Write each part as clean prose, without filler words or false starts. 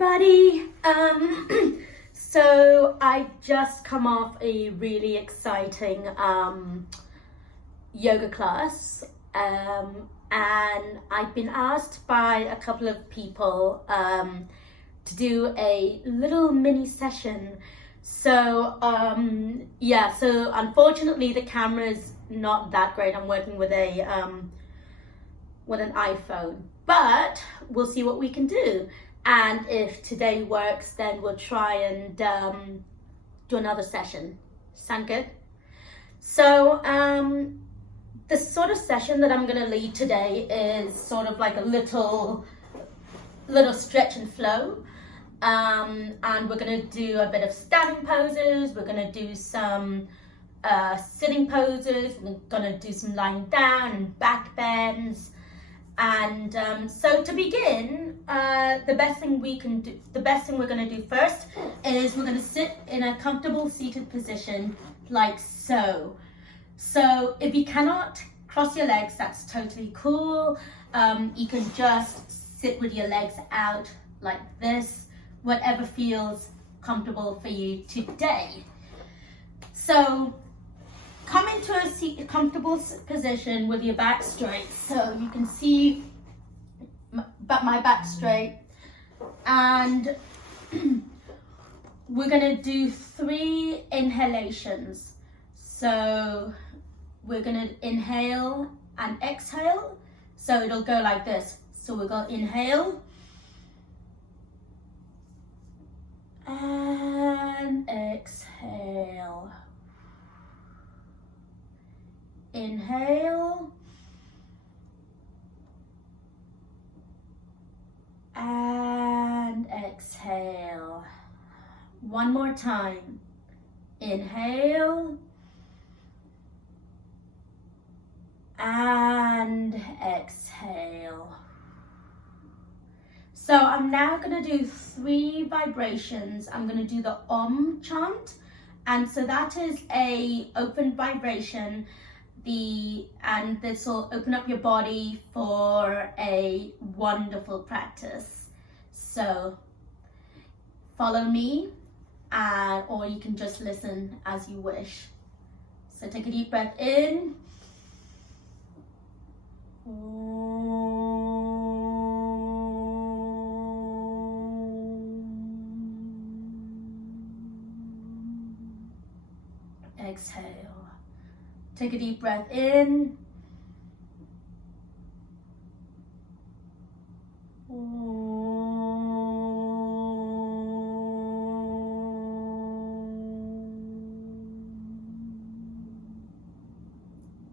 everybody. So I just come off a really exciting yoga class, and I've been asked by a couple of people to do a little mini session. So so unfortunately the camera's not that great. I'm working with an iPhone, but we'll see what we can do. And if today works, then we'll try and do another session. Sound good? So the sort of session that I'm going to lead today is sort of like a little stretch and flow. And we're going to do a bit of standing poses. We're going to do some sitting poses. We're going to do some lying down and back bends. And so to begin, the best thing we're going to do first is we're going to sit in a comfortable seated position like so. So if you cannot cross your legs, that's totally cool. You can just sit with your legs out like this, whatever feels comfortable for you today. So come into a comfortable position with your back straight, so you can see my back straight, and we're going to do 3 inhalations. So we're going to inhale and exhale, so it'll go like this. So we're going to inhale and exhale. Inhale and exhale. One more time. Inhale and exhale. So I'm now going to do 3 vibrations. I'm going to do the Om chant, and so that is a open vibration. And this will open up your body for a wonderful practice. So follow me, or you can just listen as you wish. So take a deep breath in. Exhale. Take a deep breath in.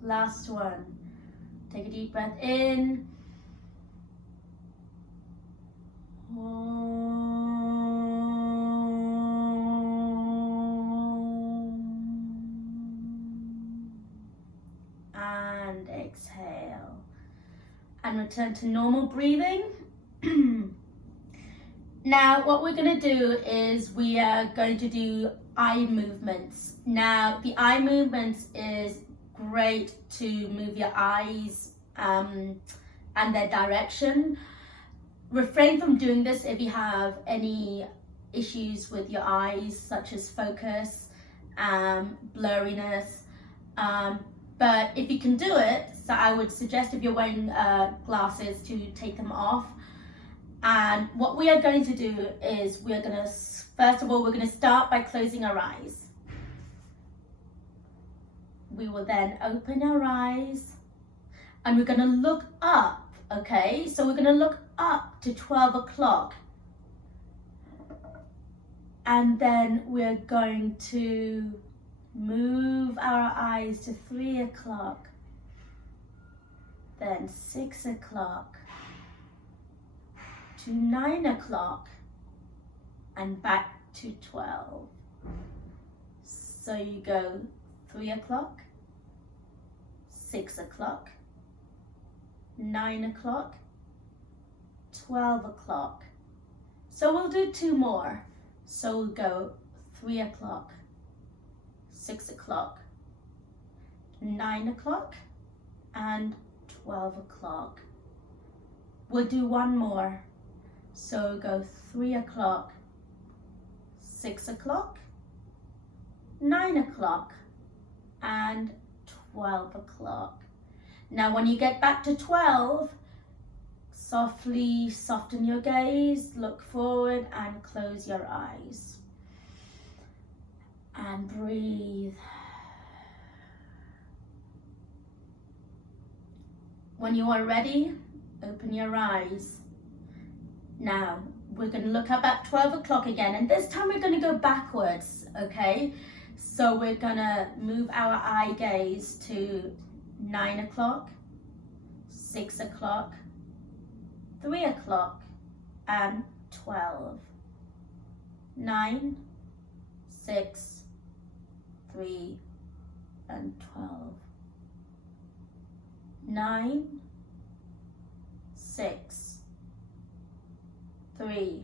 Last one. Take a deep breath in. And exhale. And return to normal breathing. Now what we're going to do is we are going to do eye movements. Now the eye movements is great to move your eyes and their direction. Refrain from doing this if you have any issues with your eyes, such as focus, blurriness. But if you can do it, so I would suggest if you're wearing glasses to take them off. And what we are going to do is first of all, we're going to start by closing our eyes. We will then open our eyes and we're going to look up, okay? So we're going to look up to 12 o'clock. And then we're going to move our eyes to 3 o'clock, then 6 o'clock, to 9 o'clock, and back to 12. So you go 3 o'clock, 6 o'clock, 9 o'clock, 12 o'clock. So we'll do 2 more. So we'll go 3 o'clock, 6 o'clock, 9 o'clock, and 12 o'clock. We'll do 1 more. So go 3 o'clock, 6 o'clock, 9 o'clock, and 12 o'clock. Now when you get back to 12, softly soften your gaze, look forward and close your eyes. And breathe. When you are ready, open your eyes. Now, we're going to look up at 12 o'clock again, and this time we're going to go backwards, okay? So we're going to move our eye gaze to 9 o'clock, 6 o'clock, 3 o'clock, and 12. 9, 6, 3, and 12. 9, 6, 3,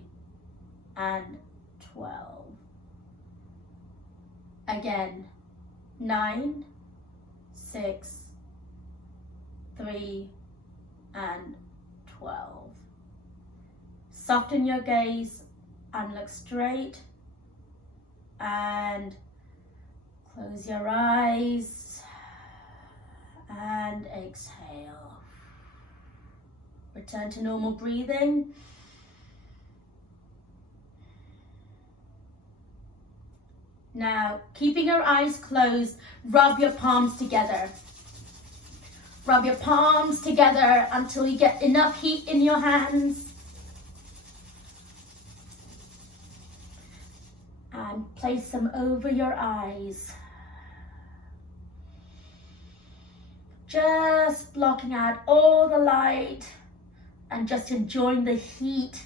and 12. Again, 9, 6, 3, and 12. Soften your gaze and look straight, and close your eyes and exhale. Return to normal breathing. Now, keeping your eyes closed, rub your palms together. Rub your palms together until you get enough heat in your hands. And place them over your eyes. Just blocking out all the light and just enjoying the heat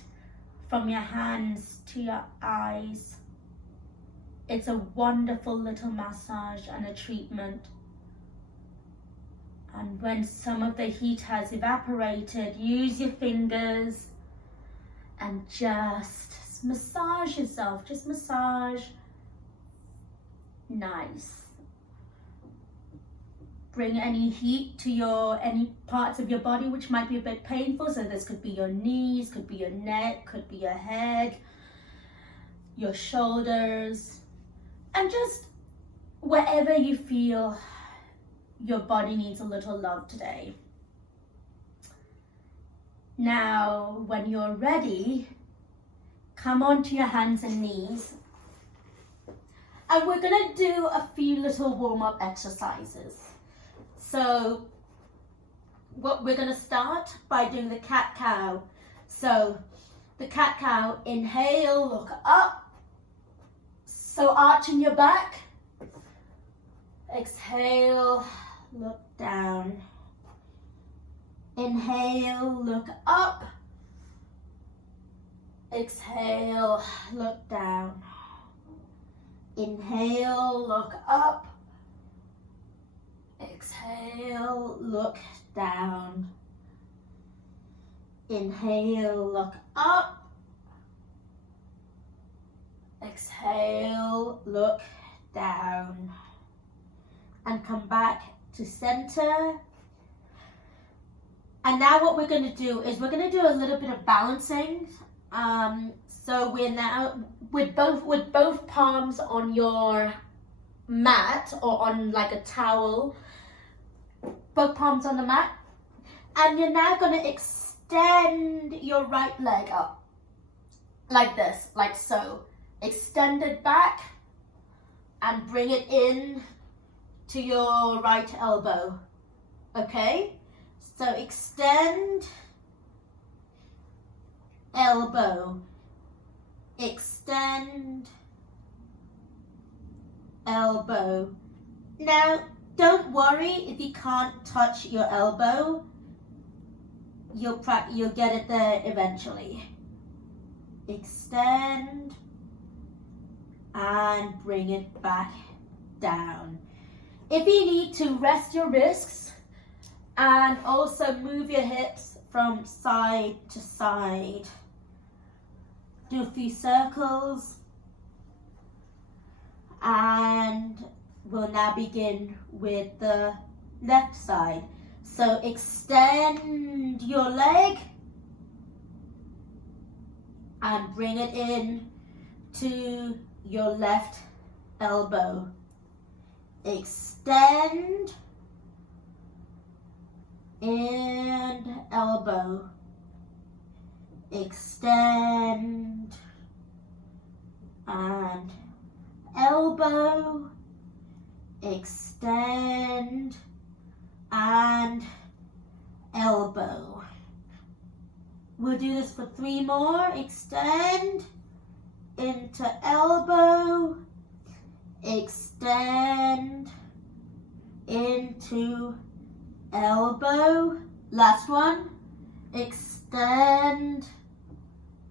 from your hands to your eyes. It's a wonderful little massage and a treatment. And when some of the heat has evaporated, use your fingers and just massage yourself. Just massage. Nice. Bring any heat to any parts of your body which might be a bit painful. So this could be your knees, could be your neck, could be your head, your shoulders. And just wherever you feel your body needs a little love today. Now, when you're ready, come onto your hands and knees. And we're going to do a few little warm-up exercises. So, we're going to start by doing the cat-cow. So, the cat-cow, inhale, look up. So arching your back, exhale, look down. Inhale, look up. Exhale, look down. Inhale, look up. Exhale, look down. Inhale, look up. Exhale, look down. And come back to center. And now what we're going to do is we're going to do a little bit of balancing. So we're now with both palms on your mat or on like a towel. Both palms on the mat. And you're now going to extend your right leg up. Like this, like so. Extend it back and bring it in to your right elbow. Okay? So extend, elbow, extend, elbow. Now, don't worry if you can't touch your elbow. You'll get it there eventually. Extend and bring it back down. If you need to, rest your wrists and also move your hips from side to side. Do a few circles. And we'll now begin with the left side. So extend your leg. and bring it in to your left elbow. Extend and elbow. Extend and elbow. Extend and elbow. We'll do this for 3 more. Extend into elbow. Extend into elbow. Last one. Extend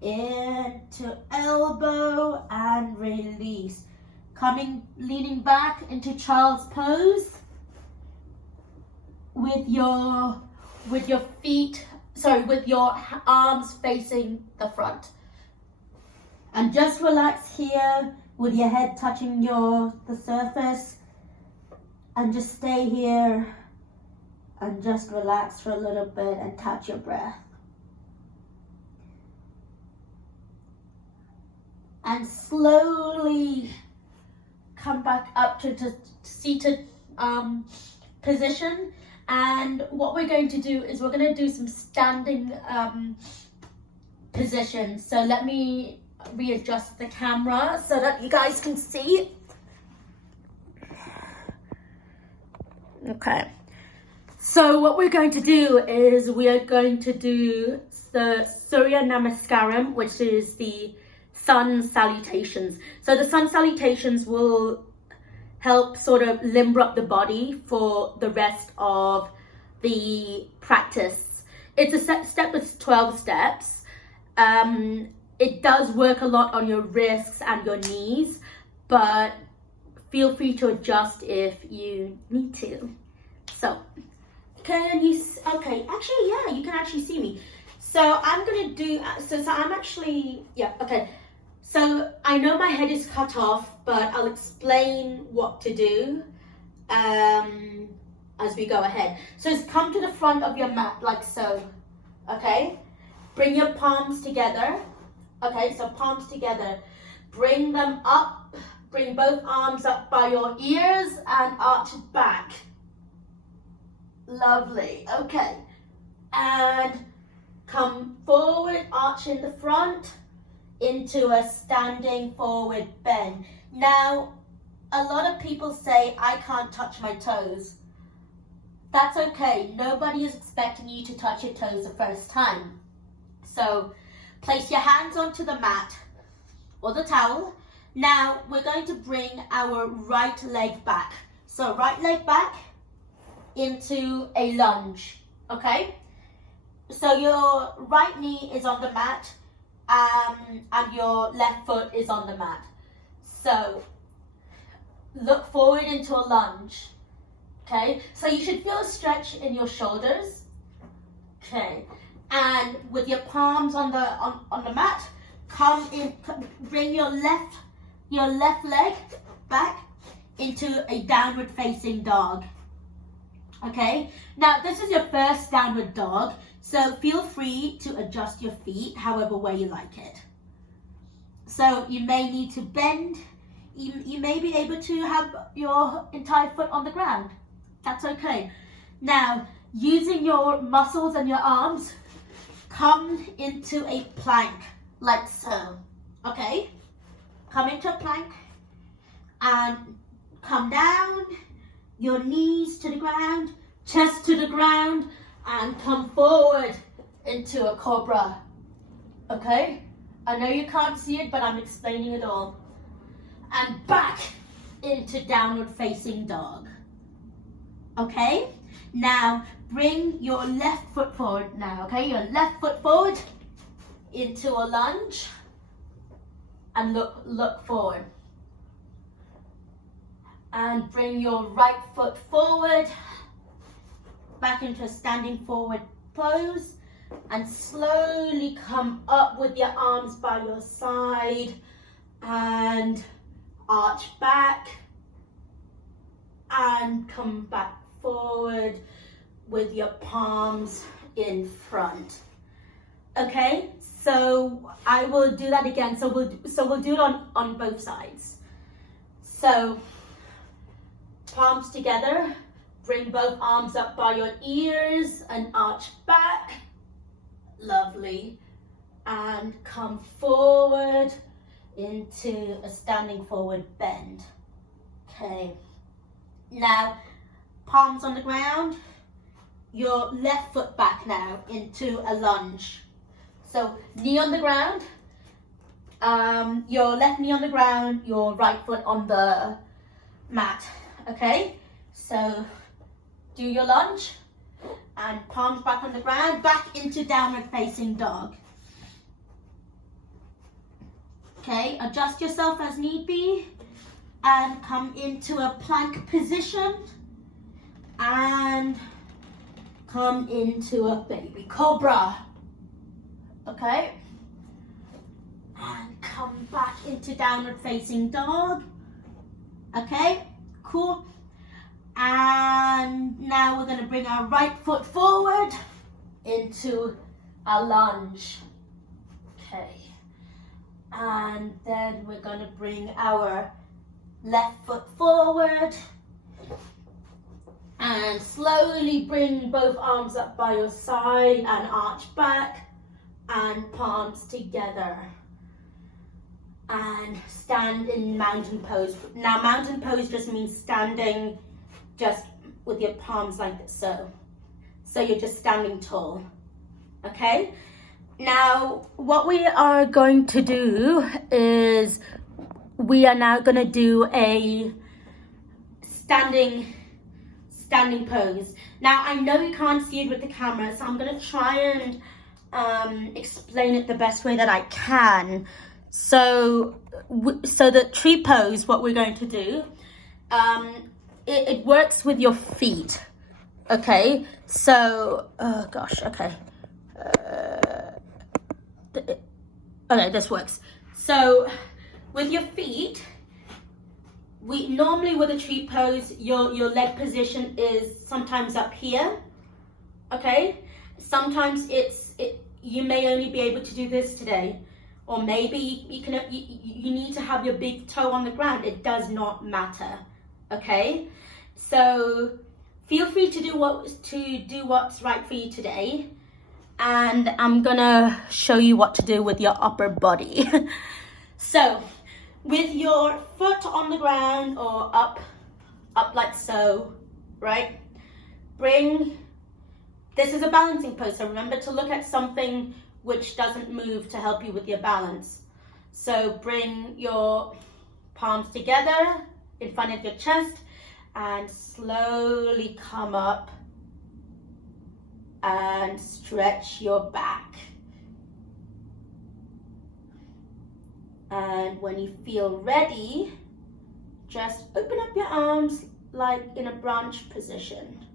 into elbow and release. Leaning back into child's pose with your arms facing the front. And just relax here with your head touching the surface, and just stay here and just relax for a little bit and catch your breath. And slowly come back up to seated position. And what we're going to do is we're going to do some standing positions. So let me readjust the camera so that you guys can see. Okay. So what we're going to do is we are going to do the Surya Namaskaram, which is the sun salutations. So the sun salutations will help sort of limber up the body for the rest of the practice. It's a step with 12 steps. It does work a lot on your wrists and your knees, but feel free to adjust if you need to. So, okay, actually, yeah, you can actually see me. So I'm gonna do, so I'm actually, yeah, okay. So I know my head is cut off, but I'll explain what to do as we go ahead. So just come to the front of your mat like so, okay? Bring your palms together, okay? So palms together. Bring them up, bring both arms up by your ears and arch it back. Lovely, okay. And come forward, arch in the front, into a standing forward bend. Now, a lot of people say, I can't touch my toes. That's okay. Nobody is expecting you to touch your toes the first time. So, place your hands onto the mat or the towel. Now, we're going to bring our right leg back. So, right leg back into a lunge, okay? So, your right knee is on the mat, and your left foot is on the mat. So look forward into a lunge, okay? So you should feel a stretch in your shoulders, okay? And with your palms on the mat, bring your left leg back into a downward facing dog, okay? Now this is your first downward dog, so feel free to adjust your feet however way you like it. So you may need to bend, you may be able to have your entire foot on the ground. That's okay. Now, using your muscles and your arms, come into a plank, like so, okay? Come into a plank and come down, your knees to the ground, chest to the ground, and come forward into a cobra, okay? I know you can't see it, but I'm explaining it all. And back into downward facing dog, okay? Now, bring your left foot forward now, okay? Your left foot forward into a lunge and look forward. And bring your right foot forward, back into a standing forward pose, and slowly come up with your arms by your side and arch back and come back forward with your palms in front. Okay, so I will do that again. So we'll do it on both sides. So palms together, bring both arms up by your ears and arch back. Lovely. And come forward into a standing forward bend. Okay. Now, palms on the ground, your left foot back now into a lunge. So knee on the ground, your left knee on the ground, your right foot on the mat. Okay, so do your lunge and palms back on the ground, back into downward facing dog. Okay, adjust yourself as need be and come into a plank position and come into a baby cobra. Okay, and come back into downward facing dog. Okay, cool. And now we're going to bring our right foot forward into a lunge. Okay. And then we're going to bring our left foot forward and slowly bring both arms up by your side and arch back and palms together. And stand in mountain pose. Now mountain pose just means standing just with your palms like this, so you're just standing tall. Okay, now what we are going to do is we are now going to do a standing pose. Now I know you can't see it with the camera, so I'm going to try and explain it the best way that I can. So the tree pose, what we're going to do, it works with your feet. Okay, so okay, okay, this works. So with your feet, we normally with a tree pose, your leg position is sometimes up here. Okay, sometimes you may only be able to do this today, or maybe you need to have your big toe on the ground. It does not matter. Okay, so feel free to do what's right for you today, and I'm gonna show you what to do with your upper body. So with your foot on the ground or up like so, right? This is a balancing pose, so remember to look at something which doesn't move to help you with your balance. So bring your palms together in front of your chest and slowly come up and stretch your back. And when you feel ready, just open up your arms like in a branch position.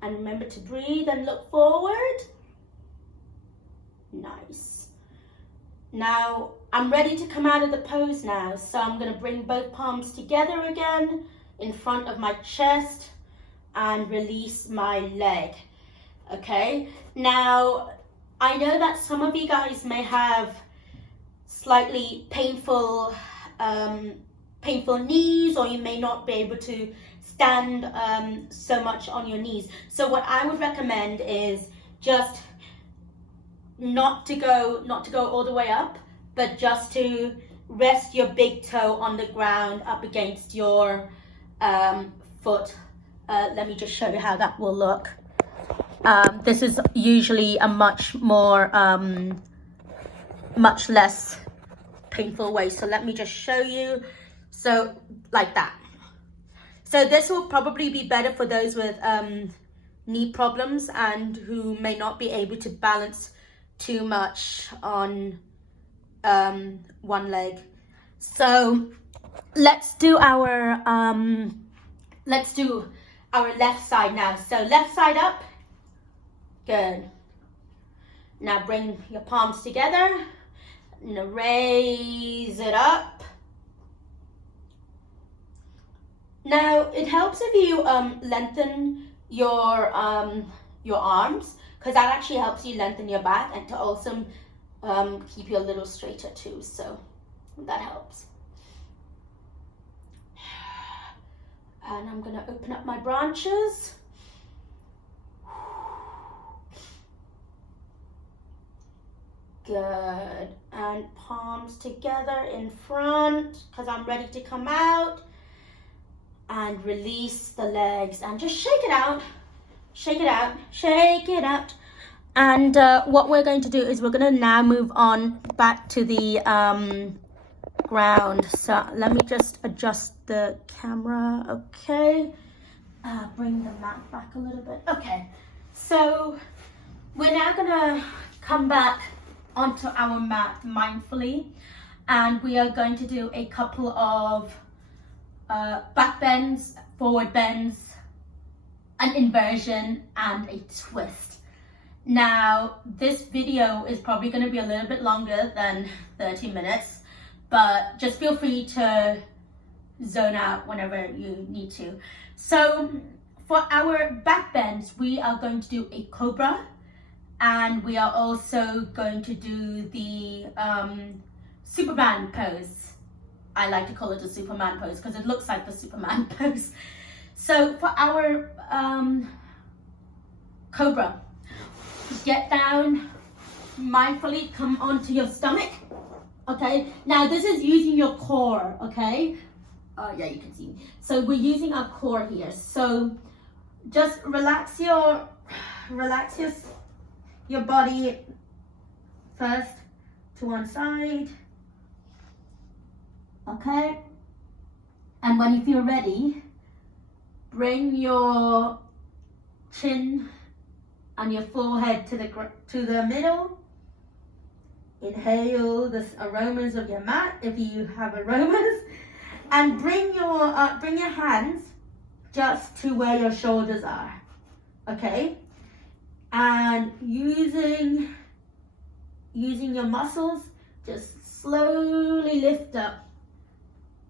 And remember to breathe and look forward. Nice. Now, I'm ready to come out of the pose now. So I'm going to bring both palms together again in front of my chest and release my leg. Okay. Now, I know that some of you guys may have slightly painful knees, or you may not be able to stand so much on your knees. So what I would recommend is just not to go all the way up, but just to rest your big toe on the ground up against your foot. Let me just show you how that will look. This is usually a much less painful way. So let me just show you. So like that. So this will probably be better for those with knee problems and who may not be able to balance too much on one leg. So let's do our left side now. So left side up. Good. Now bring your palms together. Now raise it up. Now it helps if you lengthen your arms, because that actually helps you lengthen your back and to also keep you a little straighter too, so that helps. And I'm gonna open up my branches. Good. And palms together in front, because I'm ready to come out. And release the legs and just shake it out. Shake it out. Shake it out. And what we're going to do is we're going to now move on back to the ground. So let me just adjust the camera. Okay. Bring the mat back a little bit. Okay. So we're now going to come back onto our mat mindfully, and we are going to do a couple of back bends, forward bends, an inversion, and a twist. Now this video is probably going to be a little bit longer than 30 minutes, but just feel free to zone out whenever you need to. So for our back bends, we are going to do a cobra, and we are also going to do the Superman pose. I like to call it the Superman pose because it looks like the Superman pose. So for our cobra, get down mindfully, come onto your stomach. Okay, now this is using your core, okay? Yeah, you can see me. So we're using our core here. So just relax your body first to one side, okay? And when you feel ready, bring your chin and your forehead to the middle. Inhale the aromas of your mat, if you have aromas, and bring your hands just to where your shoulders are, okay? And using your muscles, just slowly lift up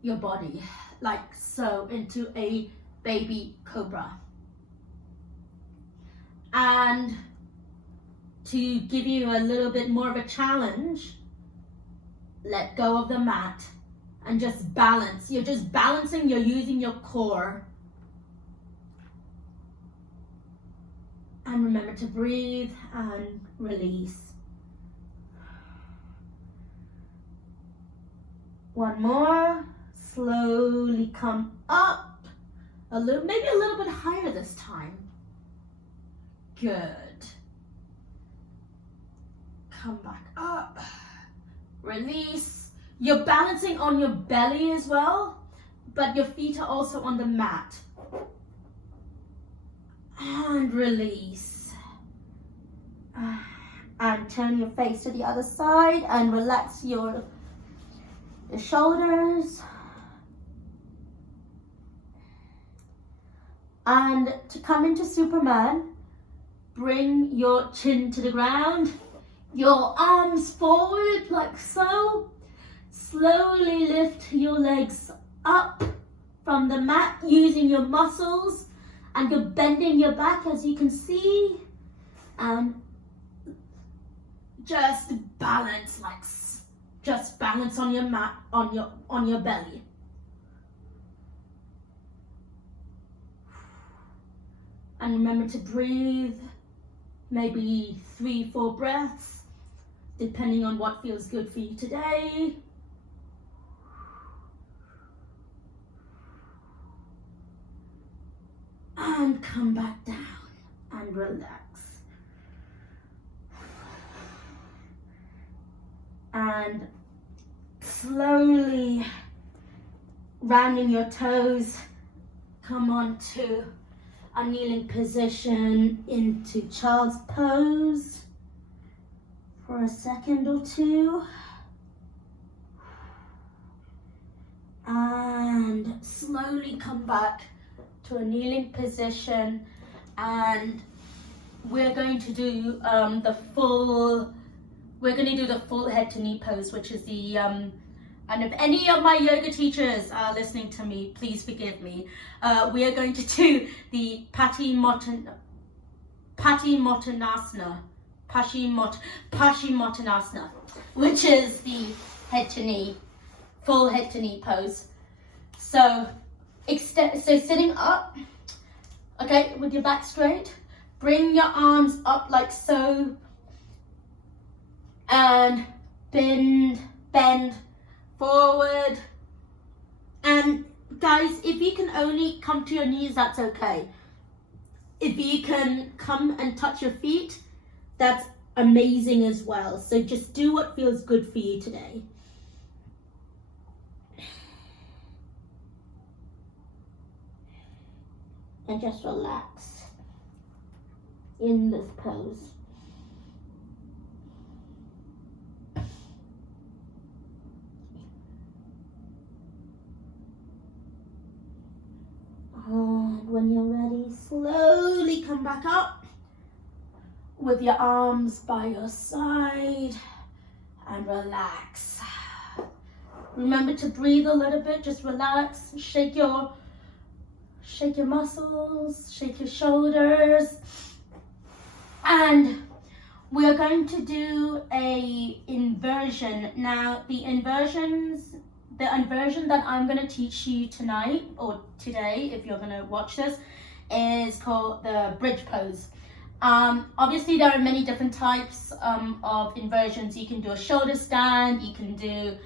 your body like so into a baby cobra. And to give you a little bit more of a challenge, let go of the mat and just balance. You're just balancing, you're using your core. And remember to breathe and release. One more. Slowly come up. Maybe a little bit higher this time. Good. Come back up. Release. You're balancing on your belly as well, but your feet are also on the mat. And release. And turn your face to the other side and relax your shoulders. And to come into Superman, bring your chin to the ground, your arms forward like so. Slowly lift your legs up from the mat using your muscles, and you're bending your back as you can see, and just balance on your mat, on your belly. And remember to breathe, maybe 3-4 breaths, depending on what feels good for you today. And come back down and relax. And slowly rounding your toes, come on to a kneeling position into child's pose for a second or two. And slowly come back to a kneeling position, and we're going to do the full head to knee pose, which is the And if any of my yoga teachers are listening to me, please forgive me. We are going to do the Paschimottanasana, which is the head to knee, full head to knee pose. So sitting up, okay, with your back straight, bring your arms up like so, and bend forward. And guys, if you can only come to your knees, that's okay. If you can come and touch your feet, that's amazing as well. So just do what feels good for you today. And just relax in this pose. And when you're ready, slowly come back up with your arms by your side and relax. Remember to breathe a little bit, just relax, shake your muscles, shake your shoulders. And we're going to do a inversion. Now the inversion that I'm going to teach you tonight or today, if you're going to watch this, is called the bridge pose. Obviously there are many different types of inversions. You can do a shoulder stand, you can do,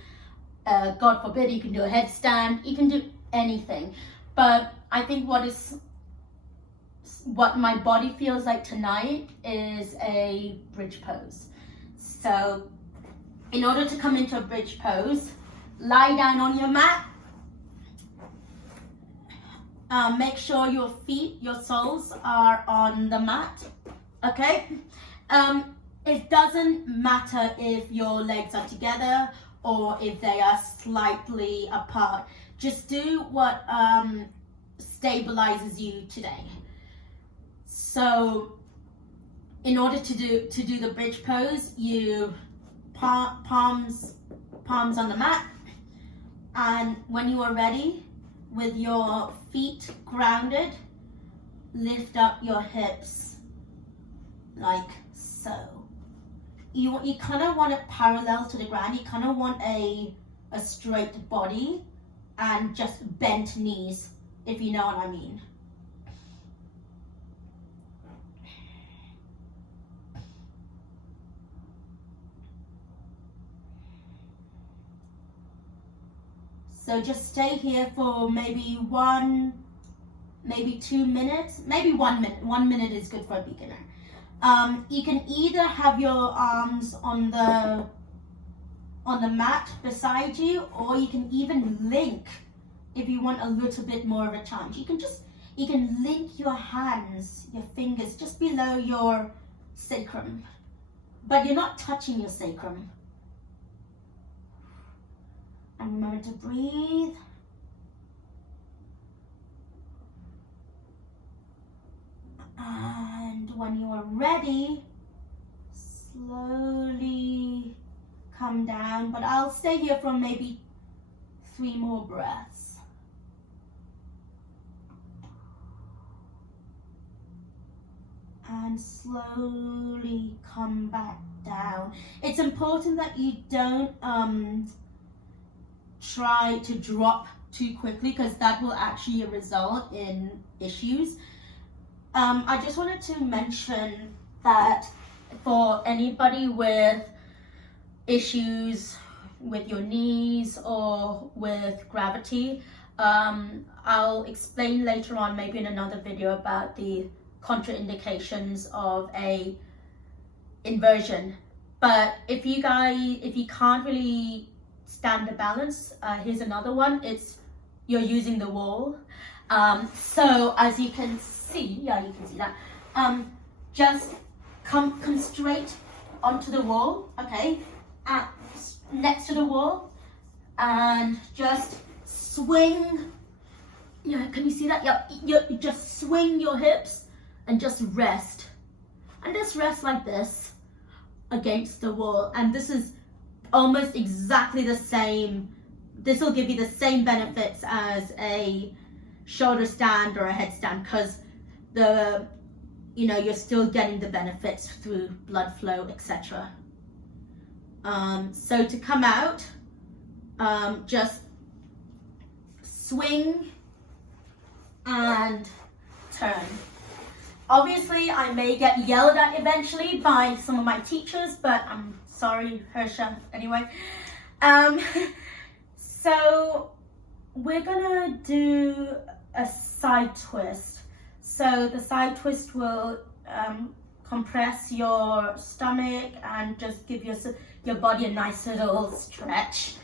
God forbid, you can do a headstand, you can do anything. But I think what my body feels like tonight is a bridge pose. So in order to come into a bridge pose, lie down on your mat. Make sure your feet, your soles are on the mat. Okay? It doesn't matter if your legs are together or if they are slightly apart. Just do what stabilizes you today. So in order to do the bridge pose, you palms on the mat, and when you are ready, with your feet grounded, lift up your hips like so. You kind of want it parallel to the ground. You kind of want a straight body and just bent knees, if you know what I mean. So just stay here for maybe 2 minutes, maybe 1 minute. 1 minute is good for a beginner. You can either have your arms on the mat beside you, or you can even link if you want a little bit more of a challenge. You can link your hands, your fingers just below your sacrum, but you're not touching your sacrum. And remember to breathe. And when you are ready, slowly come down, but I'll stay here for maybe 3 more breaths. And slowly come back down. It's important that you don't try to drop too quickly, because that will actually result in issues. I just wanted to mention that for anybody with issues with your knees or with gravity, I'll explain later on, maybe in another video, about the contraindications of a inversion. But if you can't really stand the balance, here's another one. It's you're using the wall. So as you can see, yeah, you can see that. Just come straight onto the wall, okay? Next to the wall, and just swing. Yeah, can you see that? Yeah, you just swing your hips and just rest, and just rest like this against the wall. And this is almost exactly the same this will give you the same benefits as a shoulder stand or a headstand, because you're still getting the benefits through blood flow, etc. So to come out, just swing and turn. Obviously, I may get yelled at eventually by some of my teachers, but I'm sorry, Hersha, anyway. So we're gonna do a side twist. So the side twist will compress your stomach and just give your body a nice little stretch.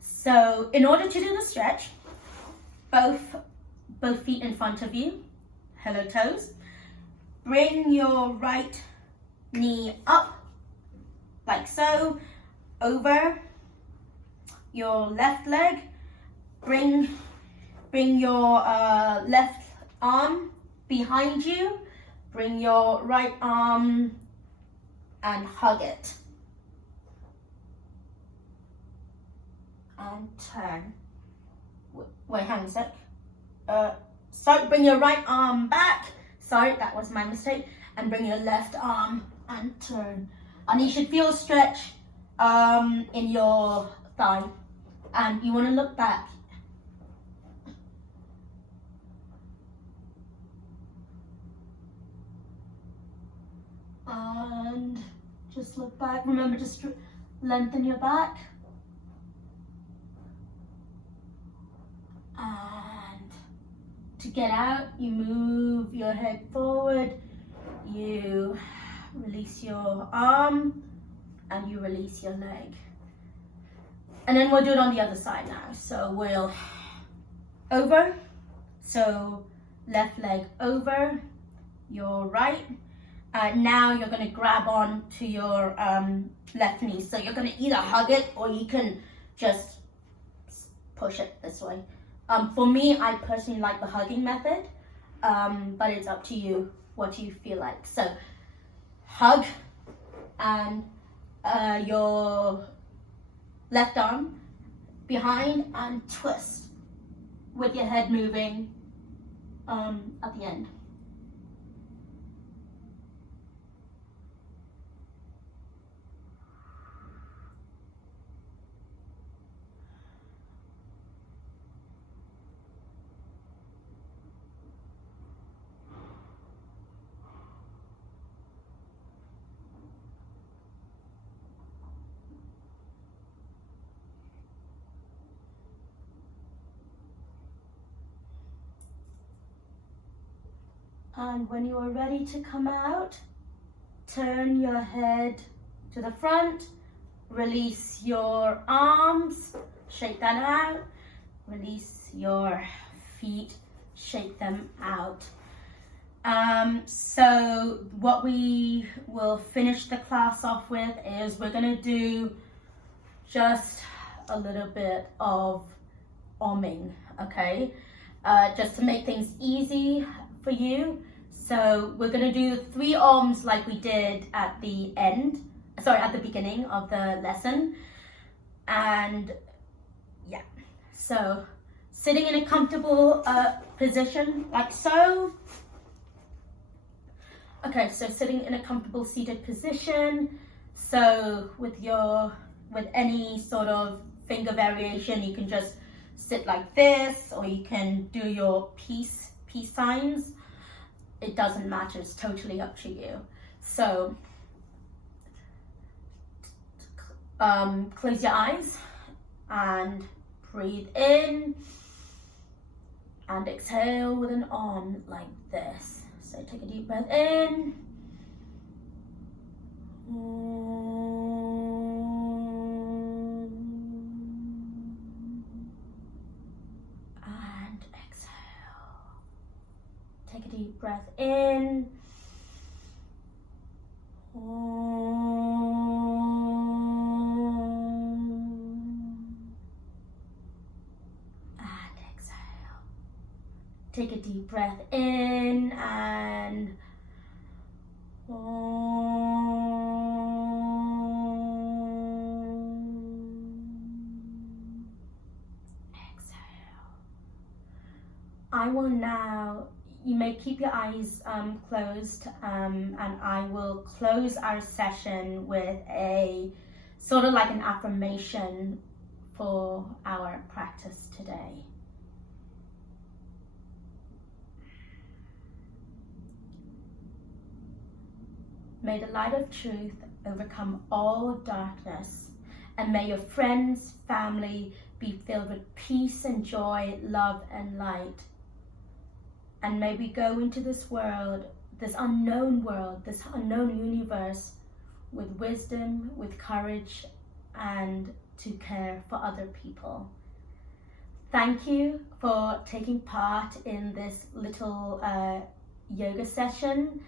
So in order to do the stretch, both feet in front of you, hello toes. Bring your right knee up, like so, over your left leg. Bring your left arm behind you. Bring your right arm and hug it. And turn. Wait, hang on a sec. So bring your right arm back. Sorry, that was my mistake. And bring your left arm and turn. And you should feel a stretch in your thigh. And you want to look back. And just look back. Remember to lengthen your back. And to get out, you move your head forward. You release your arm and you release your leg. And then we'll do it on the other side now. So we'll over. So left leg over, your right. Now you're going to grab on to your left knee. So you're going to either hug it or you can just push it this way. For me, I personally like the hugging method, but it's up to you what you feel like. So hug and your left arm behind and twist with your head moving at the end. And when you are ready to come out, turn your head to the front, release your arms, shake that out, release your feet, shake them out. So what we will finish the class off with is we're going to do just a little bit of arming, okay? Just to make things easy for you. So we're going to do 3 arms like we did at the beginning of the lesson. And yeah, so sitting in a comfortable position like so. Okay, so sitting in a comfortable seated position. So with any sort of finger variation, you can just sit like this, or you can do your peace signs. It doesn't matter, it's totally up to you. So close your eyes and breathe in and exhale with an arm like this. So take a deep breath in. And exhale. Take a deep breath in. And exhale. Take a deep breath in and will now, you may keep your eyes closed, and I will close our session with a sort of like an affirmation for our practice today. May the light of truth overcome all darkness, and may your friends, family be filled with peace and joy, love and light. And may we go into this world, this unknown universe, with wisdom, with courage, and to care for other people. Thank you for taking part in this little yoga session.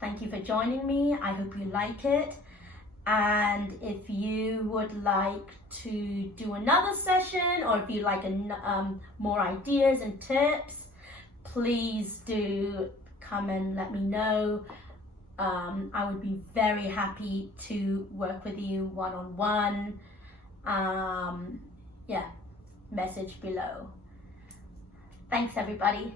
Thank you for joining me. I hope you like it. And if you would like to do another session, or if you like more ideas and tips, please do come and let me know. I would be very happy to work with you one-on-one. Yeah, message below. Thanks everybody.